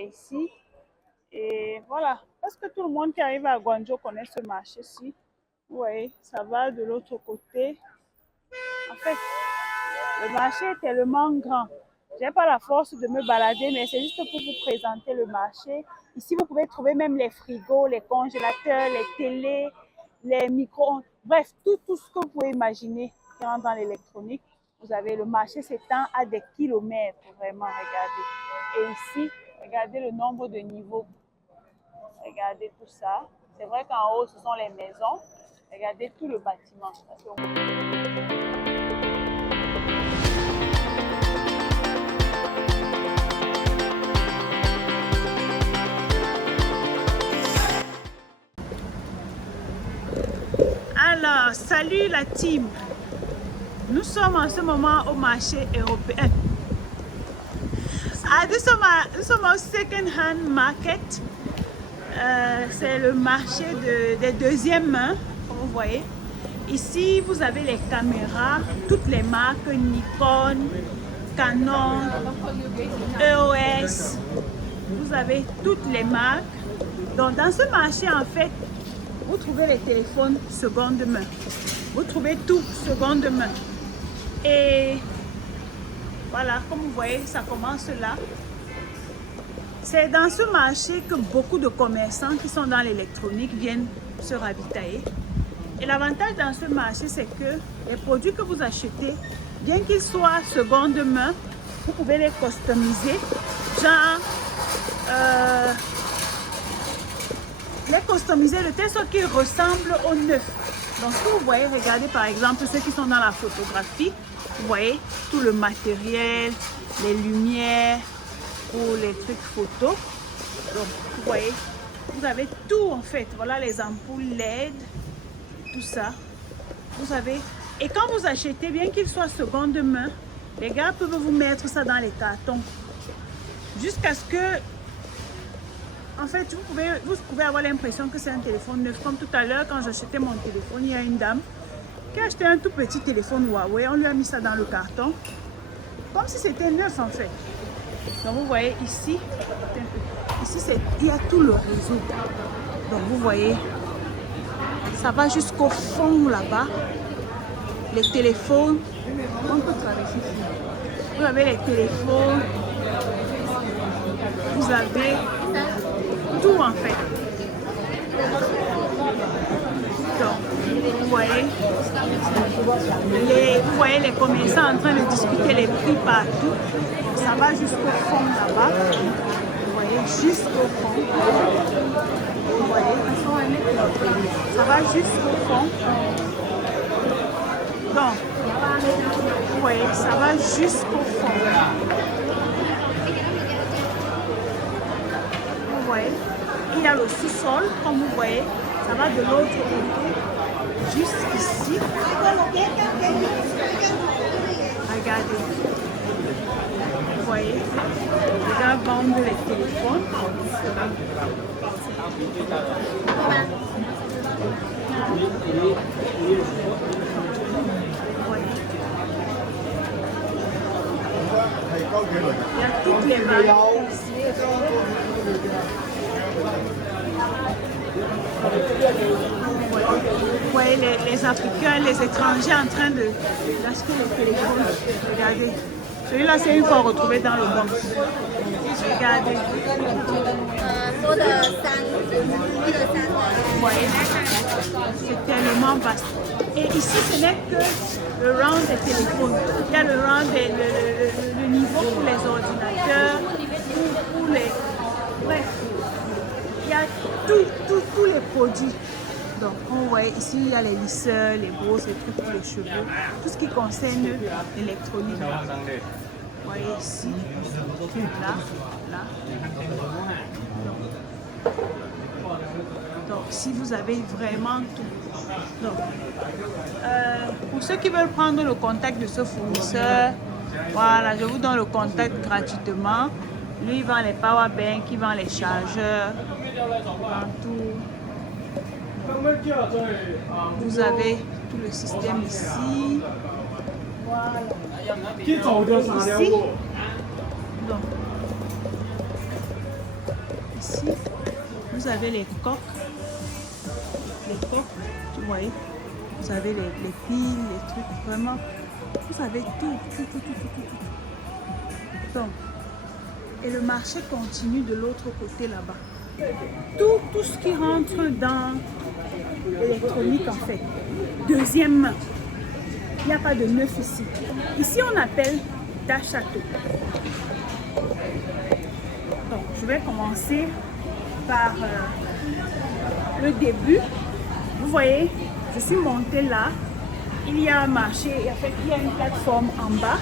est ici. Et voilà, parce que tout le monde qui arrive à Guangzhou connaît ce marché-ci. Vous voyez, ça va de l'autre côté. En fait, le marché est tellement grand. Je n'ai pas la force de me balader, mais c'est juste pour vous présenter le marché. Ici, vous pouvez trouver même les frigos, les congélateurs, les télés, les micro-ondes. Bref, tout ce que vous pouvez imaginer qui rentre dans l'électronique. Vous avez le marché s'étend à des kilomètres, vraiment, regardez. Et ici, regardez le nombre de niveaux. Regardez tout ça. C'est vrai qu'en haut, ce sont les maisons. Regardez tout le bâtiment. Alors, salut la team. Nous sommes en ce moment au marché européen. Nous sommes au second hand market. C'est le marché des deuxièmes mains, comme vous voyez. Ici, vous avez les caméras, toutes les marques, Nikon, Canon, EOS. Vous avez toutes les marques. Donc, dans ce marché, en fait, vous trouvez les téléphones seconde main. Vous trouvez tout seconde main. Et voilà, comme vous voyez, ça commence là. C'est dans ce marché que beaucoup de commerçants qui sont dans l'électronique viennent se ravitailler. Et l'avantage dans ce marché, c'est que les produits que vous achetez, bien qu'ils soient seconde main, vous pouvez les customiser. Genre, les customiser de telle sorte qu'ils ressemblent au neuf. Donc, ce que vous voyez, regardez par exemple ceux qui sont dans la photographie. Vous voyez tout le matériel, les lumières, pour les trucs photos. Donc, vous voyez, vous avez tout en fait. Voilà les ampoules LED, tout ça. Vous avez. Et quand vous achetez, bien qu'il soit seconde main, les gars peuvent vous mettre ça dans les cartons. Jusqu'à ce que, en fait, vous pouvez avoir l'impression que c'est un téléphone neuf. Comme tout à l'heure, quand j'achetais mon téléphone, il y a une dame qui a acheté un tout petit téléphone Huawei. On lui a mis ça dans le carton. Comme si c'était neuf en fait. Donc vous voyez ici, il y a tout le réseau. Donc vous voyez, ça va jusqu'au fond là-bas. Les téléphones, on peut traverser ici. Vous avez les téléphones, vous avez tout en fait. Donc, vous voyez les commerçants en train de discuter les prix partout. Ça va jusqu'au fond là-bas. Vous voyez, jusqu'au fond. Vous voyez, ça va jusqu'au fond. Donc, vous voyez, ça va jusqu'au fond. Vous voyez, il y a le sous-sol, comme vous voyez. Ça va de l'autre côté, jusqu'ici. Regardez. Vous voyez, les gars vendent les téléphones. Il y a toutes les marques. Vous voyez les Africains, les étrangers en train d'acheter les téléphones. Regardez. Celui-là, c'est une fois retrouvé dans le banc. Regardez. Vous voyez, c'est tellement vaste. Et ici, ce n'est que le rang des téléphones. Il y a le rang le niveau pour les ordinateurs, pour les... Bref, il y a tous les produits. Donc, vous voyez, ici, il y a les lisseurs, les brosses, les trucs pour les cheveux, tout ce qui concerne l'électronique. Vous voyez ici, là. Donc, si vous avez vraiment tout. Donc, pour ceux qui veulent prendre le contact de ce fournisseur, voilà, je vous donne le contact gratuitement. Lui, il vend les powerbanks, il vend les chargeurs, il vend tout. Vous avez tout le système ici. Voilà. Ici. Donc, Ici, vous avez les coques. Les coques, vous voyez. Vous avez les piles, les trucs, vraiment. Vous avez tout. Donc, et le marché continue de l'autre côté là-bas. Tout ce qui rentre dans l'électronique en fait. Deuxième main. Il n'y a pas de neuf ici. Ici, on appelle Dachato. Donc, je vais commencer par le début. Vous voyez, je suis montée là. Il y a un marché, en fait, il y a une plateforme en bas.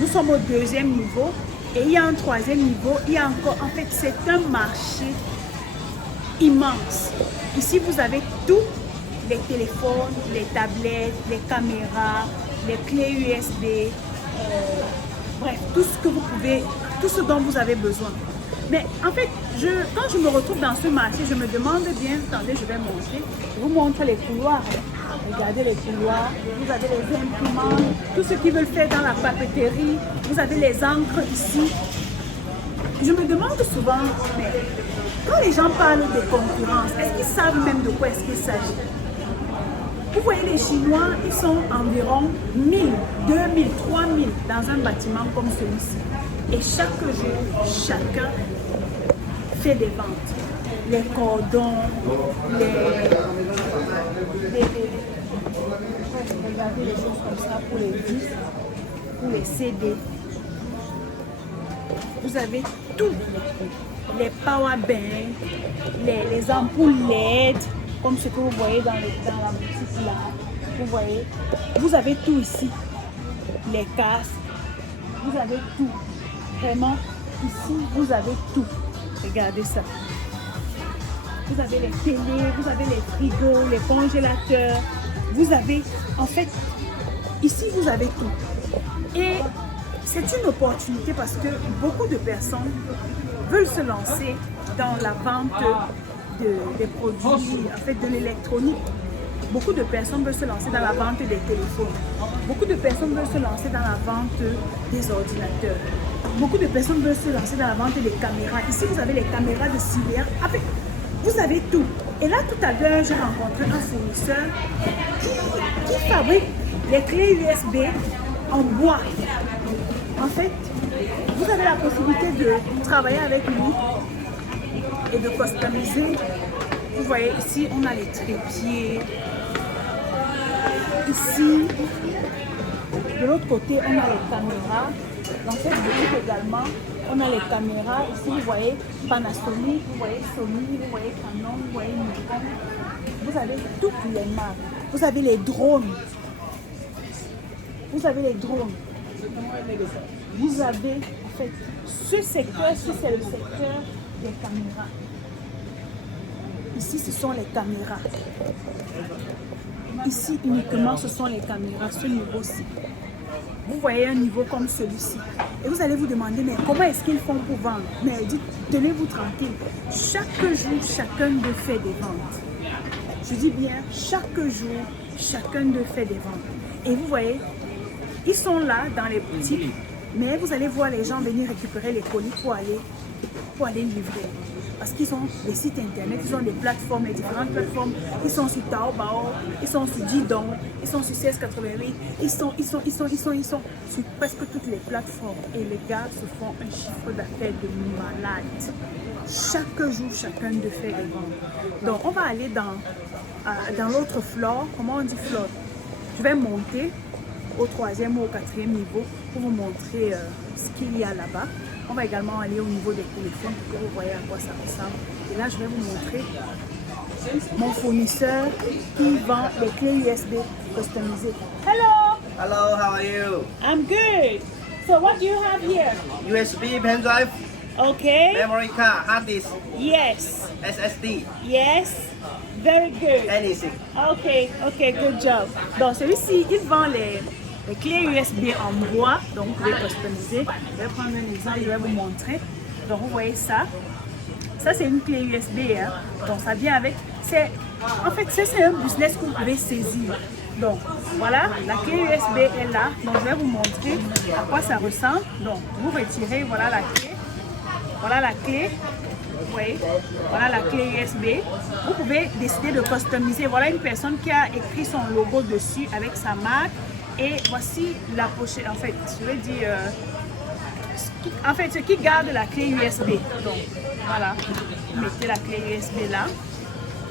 Nous sommes au deuxième niveau. Et il y a un troisième niveau. Il y a encore, en fait, c'est un marché immense. Ici, vous avez tout. Les téléphones, les tablettes, les caméras, les clés USB, bref, tout ce que vous pouvez, tout ce dont vous avez besoin. Mais en fait, quand je me retrouve dans ce marché, je me demande bien, attendez, je vais montrer, je vous montre les couloirs. Regardez les couloirs, vous avez les imprimantes, tout ce qu'ils veulent faire dans la papeterie, vous avez les encres ici. Je me demande souvent, mais quand les gens parlent de concurrence, est-ce qu'ils savent même de quoi est-ce qu'il s'agit? Vous voyez, les Chinois, ils sont environ 1000, 2000, 3000 dans un bâtiment comme celui-ci. Et chaque jour, chacun fait des ventes. Les cordons, regardez les choses comme ça pour les disques, pour les CD. Vous avez tout. Les powerbanks, les ampoules LED, comme ce que vous voyez dans la boutique là. Vous voyez, vous avez tout ici. Les casques, vous avez tout. Vraiment, ici, vous avez tout. Regardez ça. Vous avez les télés, vous avez les frigos, les congélateurs. Vous avez, en fait, ici, vous avez tout. Et c'est une opportunité parce que beaucoup de personnes veulent se lancer dans la vente des produits, en fait, de l'électronique. Beaucoup de personnes veulent se lancer dans la vente des téléphones. Beaucoup de personnes veulent se lancer dans la vente des ordinateurs. Beaucoup de personnes veulent se lancer dans la vente des caméras. Ici, vous avez les caméras de cinéma. En fait, vous avez tout. Et là, tout à l'heure, j'ai rencontré un fournisseur qui fabrique les clés USB en bois. En fait, vous avez la possibilité de travailler avec lui et de customiser. Vous voyez, ici, on a les trépieds. Ici, de l'autre côté, on a les caméras. Dans cette boutique également, on a les caméras. Ici, vous voyez Panasonic, vous voyez Sony, vous voyez Canon, vous voyez Nikon. Vous avez toutes les marques. Vous avez les drones. Vous avez les drones. Vous avez, en fait, ce secteur-ci, c'est le secteur des caméras. Ici, ce sont les caméras. Ici, uniquement, ce sont les caméras, ce niveau-ci. Vous voyez un niveau comme celui-ci. Et vous allez vous demander, mais comment est-ce qu'ils font pour vendre? Mais dites, tenez-vous tranquille. Chaque jour, chacun d'eux fait des ventes. Je dis bien, chaque jour, chacun d'eux fait des ventes. Et vous voyez, ils sont là dans les boutiques, mais vous allez voir les gens venir récupérer les colis pour aller livrer. Parce qu'ils ont des sites internet, ils ont des plateformes, les différentes plateformes. Ils sont sur Taobao, ils sont sur Jidong, ils sont sur CS88, ils sont sur presque toutes les plateformes. Et les gars se font un chiffre d'affaires de malade. Chaque jour, chacun de fait des ventes. Donc, on va aller dans l'autre floor. Comment on dit floor? Je vais monter au 3e ou au 4e niveau pour vous montrer ce qu'il y a là-bas. On va également aller au niveau des téléphones pour que vous voyez à quoi ça ressemble. Et là, je vais vous montrer mon fournisseur qui vend les clés USB customisées. Hello! Hello, how are you? I'm good. So what do you have here? USB pen drive, Okay. memory card, hard disk, Yes. SSD, Yes. Very good. anything. Ok, good job. Donc celui-ci, il vend les clés USB en bois, donc vous pouvez customiser. Je vais prendre un exemple, je vais vous montrer. Donc vous voyez ça. Ça c'est une clé USB, hein. Donc ça vient avec. En fait, c'est un business que vous pouvez saisir. Donc voilà, la clé USB est là. Donc je vais vous montrer à quoi ça ressemble. Donc vous retirez, voilà la clé. Voilà la clé. Vous voyez, voilà la clé USB. Vous pouvez décider de customiser. Voilà une personne qui a écrit son logo dessus avec sa marque. Et voici la pochette. En fait, je vais dire... en fait, ce qui garde la clé USB. Donc, voilà. Vous mettez la clé USB là.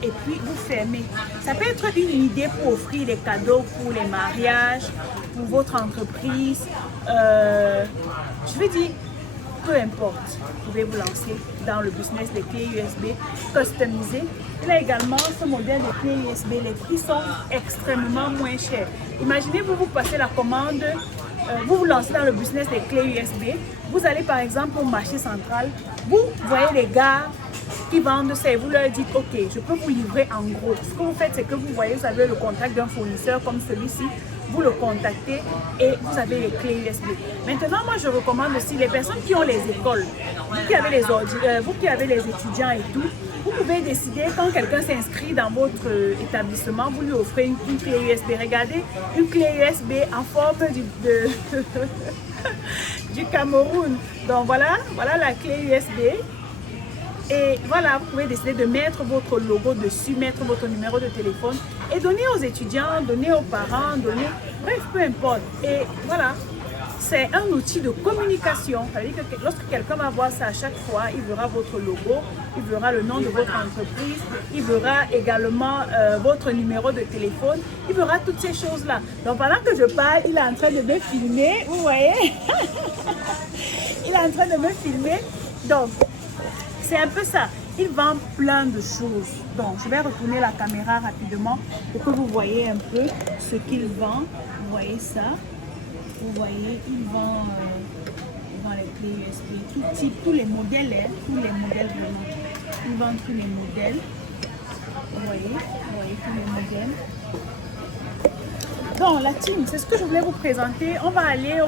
Et puis, vous fermez. Ça peut être une idée pour offrir des cadeaux pour les mariages, pour votre entreprise. Je veux dire, peu importe, vous pouvez vous lancer dans le business des clés USB customisées. Il y a également ce modèle de clés USB. Les prix sont extrêmement moins chers. Imaginez-vous, vous passez la commande, vous vous lancez dans le business des clés USB. Vous allez par exemple au marché central, vous voyez les gars qui vendent ça et vous leur dites ok, je peux vous livrer en gros. Ce que vous faites, c'est que vous voyez, vous avez le contact d'un fournisseur comme celui-ci, vous le contactez et vous avez les clés USB. Maintenant, moi je recommande aussi les personnes qui ont les écoles, vous qui avez les étudiants et tout, vous pouvez décider quand quelqu'un s'inscrit dans votre établissement, vous lui offrez une clé USB. Regardez, une clé USB en forme du Cameroun. Donc voilà la clé USB. Et voilà, vous pouvez décider de mettre votre logo dessus, mettre votre numéro de téléphone et donner aux étudiants, donner aux parents, donner, bref, peu importe. Et voilà, c'est un outil de communication. Ça veut dire que lorsque quelqu'un va voir ça à chaque fois, il verra votre logo, il verra le nom de votre entreprise, il verra également votre numéro de téléphone, il verra toutes ces choses-là. Donc pendant que je parle, il est en train de me filmer, vous voyez. Il est en train de me filmer. Donc, c'est un peu ça. Il vend plein de choses. Donc, je vais retourner la caméra rapidement pour que vous voyez un peu ce qu'il vend. Vous voyez ça. Vous voyez, il vend les clés USB, tout type, tous les modèles, hein, tous les modèles vraiment. Il vend tous les modèles. Vous voyez tous les modèles. Donc, la team, c'est ce que je voulais vous présenter. On va aller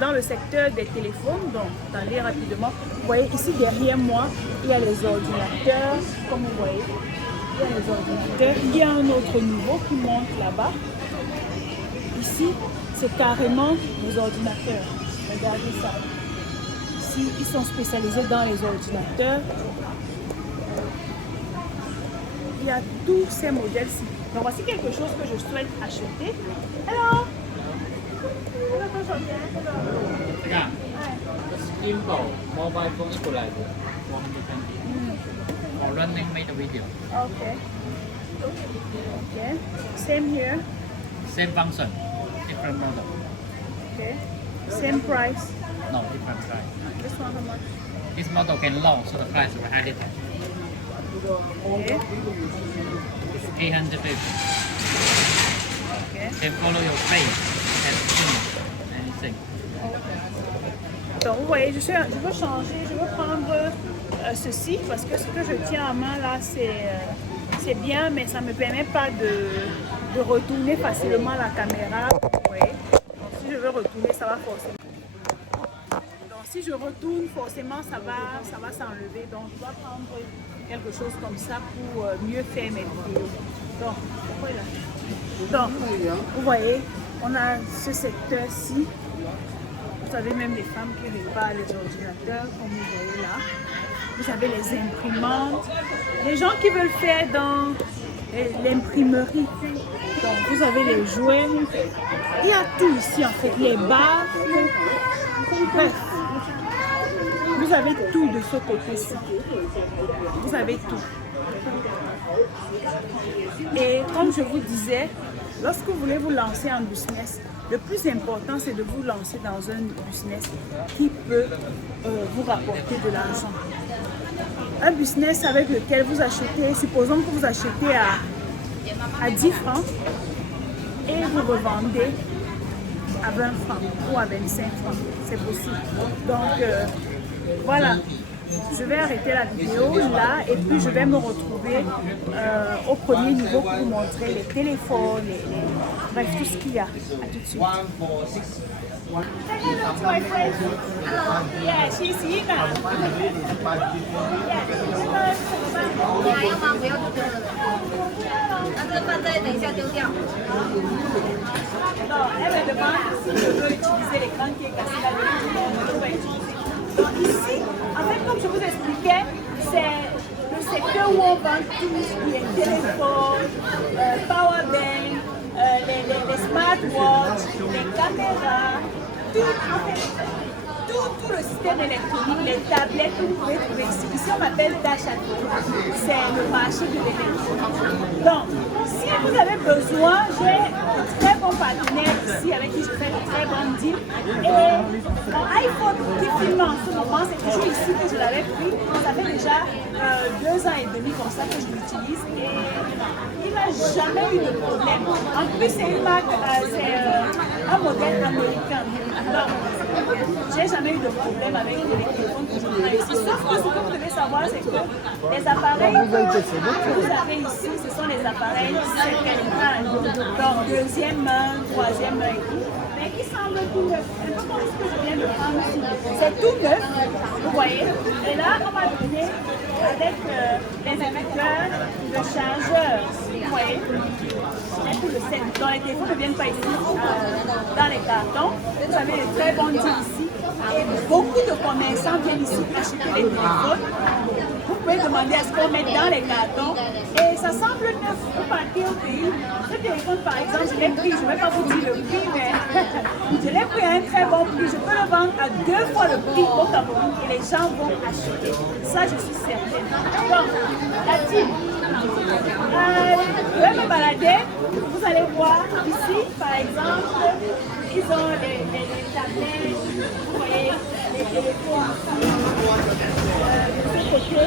dans le secteur des téléphones. Donc, aller rapidement. Vous voyez, ici derrière moi, il y a les ordinateurs. Comme vous voyez, il y a les ordinateurs. Il y a un autre niveau qui monte là-bas. Ici, c'est carrément les ordinateurs. Regardez ça. Ici, ils sont spécialisés dans les ordinateurs. Il y a tous ces modèles-ci. Donc voici quelque chose que je souhaite acheter. Hello! Yeah. Gimbal mobile phone equalizer 120 for running made a video. Okay. Okay. Same here. Same function, different model. Okay. Same price. No, different price. This one how much? This model can long, so the price will add it. Okay. It's 850. Okay. Can follow your face and anything. Donc vous voyez, je veux changer, je veux prendre ceci parce que ce que je tiens en main là, c'est bien, mais ça ne me permet pas de retourner facilement la caméra. Vous voyez. Donc si je veux retourner, ça va forcément. Donc si je retourne, forcément, ça va s'enlever. Donc je dois prendre quelque chose comme ça pour mieux faire mes vidéos. Donc, voilà. Donc, vous voyez, on a ce secteur-ci. Vous avez même des femmes qui réparent les ordinateurs, comme vous voyez là. Vous avez les imprimantes. Les gens qui veulent faire dans l'imprimerie. Donc, vous avez les jouets. Il y a tout ici en fait. Les barres. Bref. Vous avez tout de ce côté-ci. Vous avez tout. Et comme je vous disais, lorsque vous voulez vous lancer en business, le plus important, c'est de vous lancer dans un business qui peut vous rapporter de l'argent. Un business avec lequel vous achetez, supposons que vous achetez à 10 francs et vous revendez à 20 francs ou à 25 francs. C'est possible. Donc, voilà. Je vais arrêter la vidéo là et puis je vais me retrouver au premier niveau pour vous montrer les téléphones, bref, tout ce qu'il y a. À tout de suite. Say hello to my friend. Hello. Yeah, she's here now. Yeah, 要吗？不要就丢了。那这个饭再等一下丢掉。 Non, elle me demande si je veux utiliser l'écran qui est cassé là. Je vais utiliser. Donc ici, en fait, comme je vous expliquais, c'est le secteur où on vend tout ce qui est téléphone, powerbank, les smartwatches, les caméras, tout le système électronique, les tablettes que vous pouvez trouver ici. Ici, on m'appelle Dachato. C'est le marché de l'électronique. Donc, si vous avez besoin, j'ai de très bons partenaires ici avec qui je fais de très bons deals. Et mon iPhone qui filme en ce moment, c'est toujours ici que je l'avais pris. Ça fait déjà 2 ans et demi comme ça que je l'utilise. Et il n'a jamais eu de problème. En plus, c'est une marque, c'est un modèle américain. Donc, j'ai jamais eu de problème avec les téléphones que je prends ici. Sauf que ce que vous devez savoir, c'est que les appareils que vous avez ici, ce sont les appareils second-hand. Donc, deuxième main, troisième main et tout. Mais qui semblent tout neuf. Un peu comme ce que je viens de prendre ici. C'est tout neuf, vous voyez. Et là, on m'a donné avec les émetteurs, le chargeur, vous voyez. Et tout le set. Donc, les téléphones ne viennent pas ici dans les cartons. Vous avez des très bons deals ici. Et beaucoup de commerçants viennent ici acheter les téléphones. Vous pouvez demander à ce qu'on mette dans les cartons. Et ça semble neuf. Vous partez au pays. Ce téléphone, par exemple, je l'ai pris. Je ne vais pas vous dire le prix, mais je l'ai pris à un très bon prix. Je peux le vendre à 2 fois le prix au Cameroun et les gens vont acheter. Ça, je suis certaine. Donc, la team. Je vais me balader. Vous allez voir ici, par exemple, ils ont les tablettes, vous voyez, les téléphones de ce côté.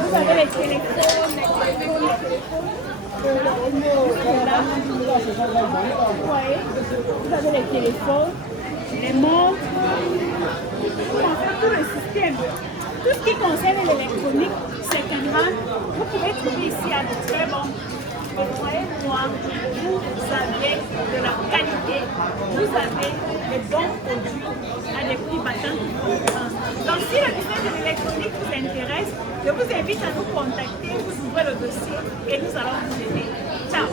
Vous avez les téléphones. Voilà. Vous voyez, vous avez les téléphones, les montres, en fait tout le système. Tout ce qui concerne l'électronique, second-hand, vous pouvez trouver ici à de très bons. Et croyez-moi, vous avez de la qualité, vous avez des bons produits à des prix battants. Donc si le business de l'électronique vous intéresse, je vous invite à nous contacter, vous ouvrez le dossier et nous allons vous aider. Ciao!